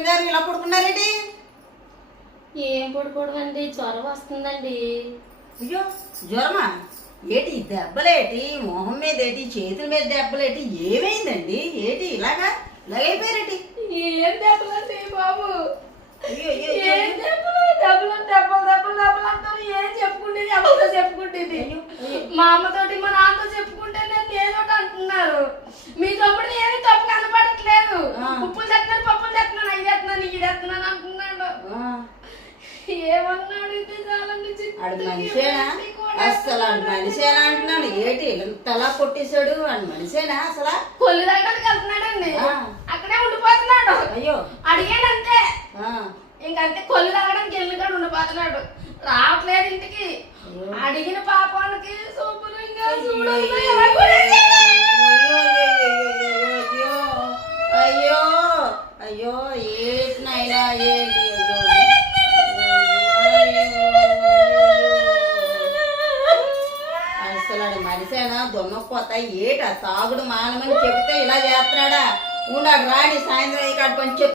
లక్ష్మి గారు ఇలా పడుకున్నారేంటి? ఏం పడుకోవడమండి, జ్వరం వస్తుందండి. అయ్యో జ్వరమా? ఏటి దెబ్బలేటి? మొహం మీద ఏంటి? చేతుల మీద దెబ్బలేటి? ఏమైందండి? ఏంటి ఇలాగైపోయారేటి? ఏం దెబ్బలండి బాబు? అయ్యో అయ్యో ఏం దెబ్బలు దెబ్బలు దెబ్బలు దెబ్బలు దెబ్బలు అంటారు. ఏం చెప్పుకుంటేది ఎవరితో చెప్పుకుంటేది? మా అమ్మతోటి మా నాన్నతో చెప్పుకుంటే నేను ఏదో అంటున్నారు. మీ తప్పుడు ఏమీ తప్పు కనపడట్లేదు. ఉప్పులు తెస్తున్నాను, పప్పులు తెస్తున్నాను, అవి తెస్తున్నాను, ఇవి తెస్తున్నాను అంటున్నాడు. ఏమన్నాడు ఇది? ఆడు మనిషేనా? అసలు ఆడు మనిషేనా అంటున్నాను. ఏటి ఇంతలా కొట్టేశాడు? ఆడు మనిషేనా అసలు? కొల్లు దగ్గరికి వెళ్తున్నాడండి, అక్కడే ఉండిపోతున్నాడు. అయ్యో అడిగానంతే, ఇంకంతే. కొల్లు తాగడానికి వెళ్ళినాడు, ఉండిపోతున్నాడు, రావట్లేదు ఇంటికి. అడిగిన పాపానికి శుభ్రంగా అయ్యో అయ్యో ఏంటి నాయనా? ఏంటి? అసలు మనిషేనా? దున్నపోతా ఏట తాగుడు మానమని చెబితే ఇలా చేస్తున్నాడా? ఉన్నాడు రాని సాయంత్రం ఇక్కడ పని